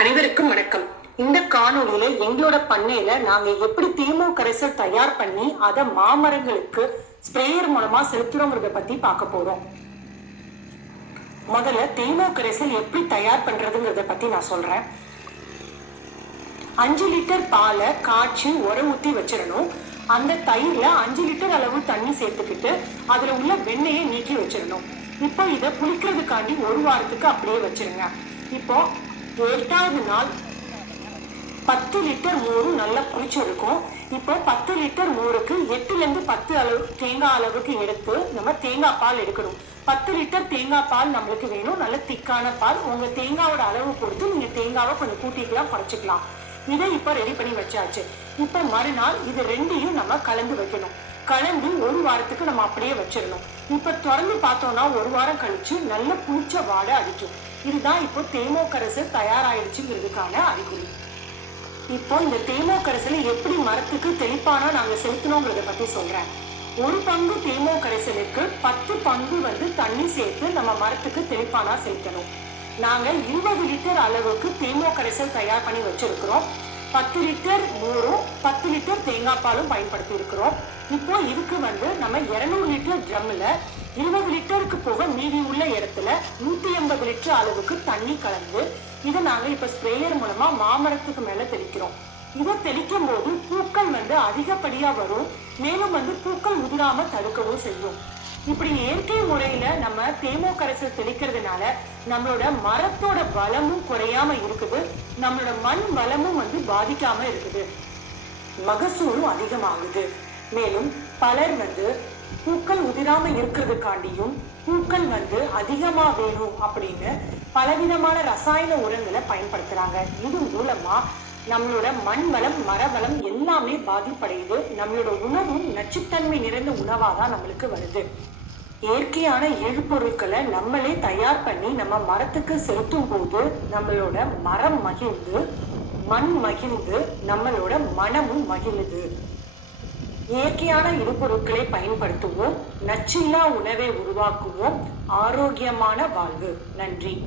அனைவருக்கும் வணக்கம். இந்த காணொலியில எங்களோட பண்ணையில நாங்க எப்படி தேமோ கரைசல் தயார் பண்ணி அதை மாமரங்களுக்கு ஸ்ப்ரேயர் மூலமா செலுத்துறோங்கிறத பத்தி பார்க்க போறோம். முதல்ல தேமோ கரைசல் எப்படி தயார் பண்றதுங்கிறத பத்தி நான் சொல்றேன். அஞ்சு லிட்டர் பாலை காய்ச்சி உரம் ஊத்தி வச்சிடணும். அந்த தயிர்ல அஞ்சு லிட்டர் அளவு தண்ணி சேர்த்துக்கிட்டு அதுல உள்ள வெண்ணெயை நீக்கி வச்சிடணும். இப்போ இதை புளிக்கிறதுக்காண்டி ஒரு வாரத்துக்கு அப்படியே வச்சிருங்க. இப்போ எட்டாவது நாள் பத்து லிட்டர் மோர் நல்லா புளிச்சிருக்கும் இப்போ பத்து லிட்டர் மோருக்கு எட்டுலேருந்து பத்து அளவு தேங்காய் அளவுக்கு எடுத்து நம்ம தேங்காய் பால் எடுக்கணும். பத்து லிட்டர் தேங்காய் பால் நம்மளுக்கு வேணும். நல்ல திக்கான பால். உங்கள் தேங்காயோட அளவு பொறுத்து நீங்கள் தேங்காவை கொஞ்சம் கூட்டிக்கலாம் குறைச்சிக்கலாம். இதை இப்போ ரெடி பண்ணி வச்சாச்சு. இப்போ மறுநாள் இது ரெண்டையும் நம்ம கலந்து வைக்கணும். கலந்து ஒரு வாரத்துக்கு நம்ம அப்படியே வச்சிடணும். இப்ப திறந்து பார்த்தோம்னா ஒரு வாரம் கழிச்சு நல்ல புளிச்ச வாடை அடிக்கும். இதுதான் இப்போ தேமோக்கரசு தயாராயிடுச்சுங்கிறதுக்கான அறிகுறி. இப்போ இந்த தேமோ எப்படி மரத்துக்கு தெளிப்பானா நாங்க செலுத்தணுங்கிறத பத்தி சொல்றேன். ஒரு பங்கு தேமோ கரைசலுக்கு பத்து பங்கு வந்து தண்ணி சேர்த்து நம்ம மரத்துக்கு தெளிப்பானா செலுத்தணும். நாங்க இருபது லிட்டர் அளவுக்கு தேமோ கரைசல் தயார் பண்ணி வச்சிருக்கிறோம். பத்து லிட்டர் மோரும் பத்து லிட்டர் தேங்காய் பாலும் பயன்படுத்தி இருக்கிறோம் இப்போ இதுக்கு வந்து நம்ம இருநூறு லிட்டர் ட்ரம்மில் இருபது லிட்டருக்கு போக மீதி உள்ள இடத்துல நூற்றி ஐம்பது லிட்டர் அளவுக்கு தண்ணி கலந்து இதை நாங்கள் இப்போ ஸ்ப்ரேயர் மூலமாக மாமரத்துக்கு மேலே தெளிக்கிறோம். இதை தெளிக்கும் போது பூக்கள் வந்து அதிகப்படியாக வரும். மேலும் வந்து பூக்கள் உதிராமல் தடுக்கவும் செய்யும். இப்படி இயற்கை முறையில நம்ம தேமோ கரைசல் தெளிக்கிறதுனால நம்மளோட மரத்தோட வளமும் குறையாம இருக்குது. நம்மளோட மண் வளமும் வந்து பாதிக்காம இருக்குது. மகசூலும் அதிகமாகுது. மேலும் பலர் வந்து பூக்கள் உதிராம இருக்கிறதுக்காண்டியும் பூக்கள் வந்து அதிகமா வேணும் அப்படின்னு பலவிதமான ரசாயன உரங்களை பயன்படுத்துறாங்க. இது மூலமா நம்மளோட மண் வளம் மரவளம் எல்லாமே பாதிப்படையுது. நம்மளோட உணவும் நச்சுத்தன்மை நிறைந்த உணவாக தான் நம்மளுக்கு வருது. இயற்கையான எழுப்பொருட்களை நம்மளே தயார் பண்ணி நம்ம மரத்துக்கு செலுத்தும் போது நம்மளோட மரம் மகிழ்ந்து மண் மகிழ்ந்து நம்மளோட மனமும் மகிழுது. இயற்கையான இடுபொருட்களை பயன்படுத்துவோம் நச்சில்லா உணவை உருவாக்குவோம். ஆரோக்கியமான வாழ்வு. நன்றி.